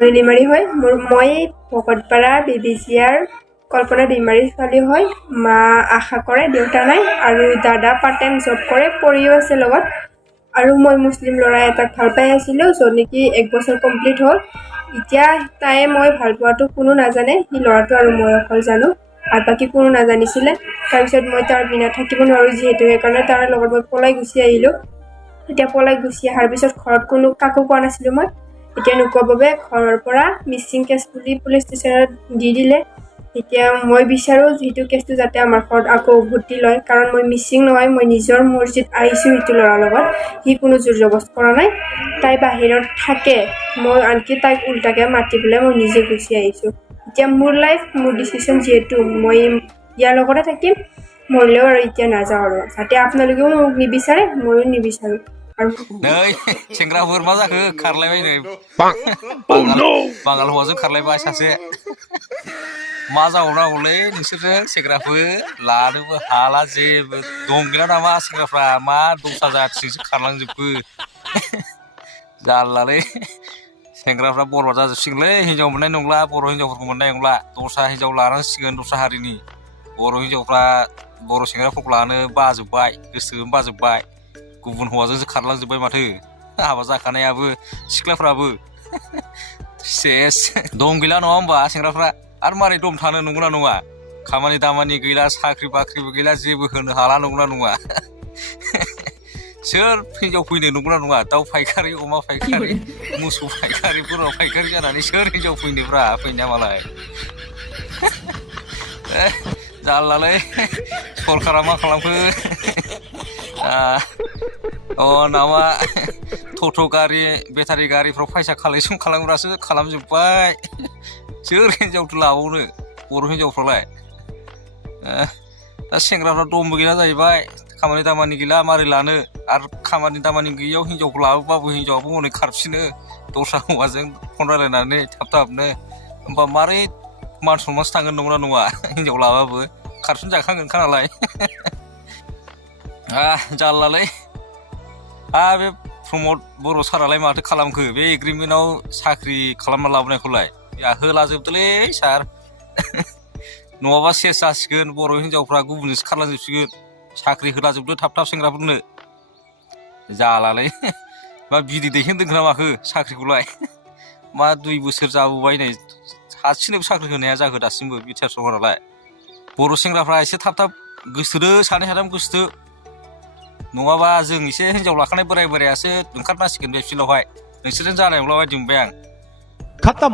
নীলিমাৰী হয় মই ভকতপাৰা বেবেজীয়াৰ কল্পনা दैमाৰী ছোৱালী হয় মা আশা কৰে দেউতা নাই আৰু দাদা পাৰ্ট টাইম জব কৰে পৰিও আছে লগত আৰু মই মুছলিম ল'ৰা এটাক ভাল পাই আছিলোঁ য'ত নেকি 1 বছৰ কমপ্লিট হ'ল এতিয়া তাই মই ভাল পোৱাটো কোনো নাজানে সি ল'ৰাটো আৰু মই অকল জানো আৰু বাকী কোনো নাজানিছিলে তাৰপিছত মই তাৰ বিনা থাকিব নোৱাৰোঁ যিহেতু সেইকাৰণে তাৰ লগত মই পলাই গুচি আহিলোঁ এতিয়া পলাই গুচি অহাৰ পিছত ঘৰত কোনো কাকো কোৱা নাছিলোঁ মই এতিয়া নোকোৱা বাবে ঘৰৰ পৰা মিচিং কেছ বুলি পুলিচ ষ্টেচনত দি দিলে এতিয়া মই বিচাৰোঁ যিটো কেছটো যাতে আমাৰ ঘৰত আকৌ উভতি লয় কাৰণ মই মিচিং নহয় মই নিজৰ মৰ্জিত আহিছোঁ সেইটো ল'ৰাৰ লগত সি কোনো জোৰ জবস্তি কৰা নাই তাই বাহিৰত থাকে মই আনকি তাইক উল্টাকৈ মাতি পেলাই মই নিজে গুচি আহিছোঁ এতিয়া মোৰ লাইফ মোৰ ডিচিশ্যন যিহেতু মই ইয়াৰ লগতে থাকিম মৰিলেও আৰু এতিয়া নাযাওঁ আৰু যাতে আপোনালোকেও মোক নিবিচাৰে ময়ো নিবিচাৰোঁ আৰু नै सेंग्राफोर मा जाखो खारलायबाय नै बांगाल हौवाजों खारलायबाय सासे मा जाबावनांगौलै नोंसोरजों सेंग्राफोर लानोबो हाला जेबो दं गैला नामा सेंग्राफ्रा मा दस्रा जाथिजोंसो खारलांजोबखो जारलालै सेंग्राफ्रा बरबाद जाजोबसिगोनलै हिनजाव मोननाय नंला बर' हिनजावफोरखौ मोननाय नंला दस्रा हिनजाव लानांसिगोन दस्रा हारिनि बर' हिनजावफ्रा बर' सेंग्राफोरखौ लानो बाजोब्बाय गोसोजों बाजोब्बाय गुबुन हौवाजोंसो खारलांजोब्बाय माथो हाबा जाखानायाबो सिख्लाफ्राबो सेस दम गैला नङा होमबा सेंग्राफ्रा आरो मारै दम थानो नंगौना नङा खामानि दामानि गैला साख्रि बाख्रिबो गैला जेबो होनो हाला नंगौना नङा सोर हिनजाव फैनो नंगौना नङा दाउ फायखारि अमा फायखारि मोसौ फायखारि बोरमा फायखारि जानानै सोर हिनजाव फैनोब्रा फैनाया मालाय जारलालै सरकारा मा खालामखो नामा टट' गारि बेटारि गारिफ्राव फैसा कालेक्सन खालामग्रासो खालामजोब्बाय सोर हिनजावथ' लाबावनो बर' हिनजावफ्रालाय दा सेंग्राफ्रा दमबो गैला जाहैबाय खामानि दामानि गैला मारै लानो आरो खामानि दामानि गैयियाव हिनजावखौ लाबोबाबो हिनजावाबो हनै खारफिनो दस्रा हौवाजों फन रायलायनानै थाब थाबनो होमबा मारै मान सनमानसो थांगोन नंगौना नङा हिनजाव लाबाबो खारफिन जाखागोनखा नालाय जारलालै बे प्रमद बर' सारालाय माथो खालामखो बे एग्रिमेन्टआव साख्रि खालामना लाबोनायखौलाय होलाजोबदोलै सार नङाबा सेस जासिगोन बर' हिनजावफ्रा गुबुनजोंसो खारलांजोबसिगोन साख्रि होलाजोबदो थाब थाब सेंग्राफोरनो जालालै मा बिदै दैहोनो दोनखो ना माखो साख्रिखौलाय मा 2 बोसोर जाबोबाय नै सासेनोबो साख्रि होनाया जाखो दासिमबो बिटिआर सरकारालाय बर' सेंग्राफ्रा एसे थाब थाब गोसोदो सानै साथाम गोसोदो नङाबा जों एसे हिनजाव लाखानाय बोराय बोरायासो ओंखारनांसिगोन बे फिल्डआवहाय नोंसोरजों जानाय नंला बायदि मोनबाय आं खत्म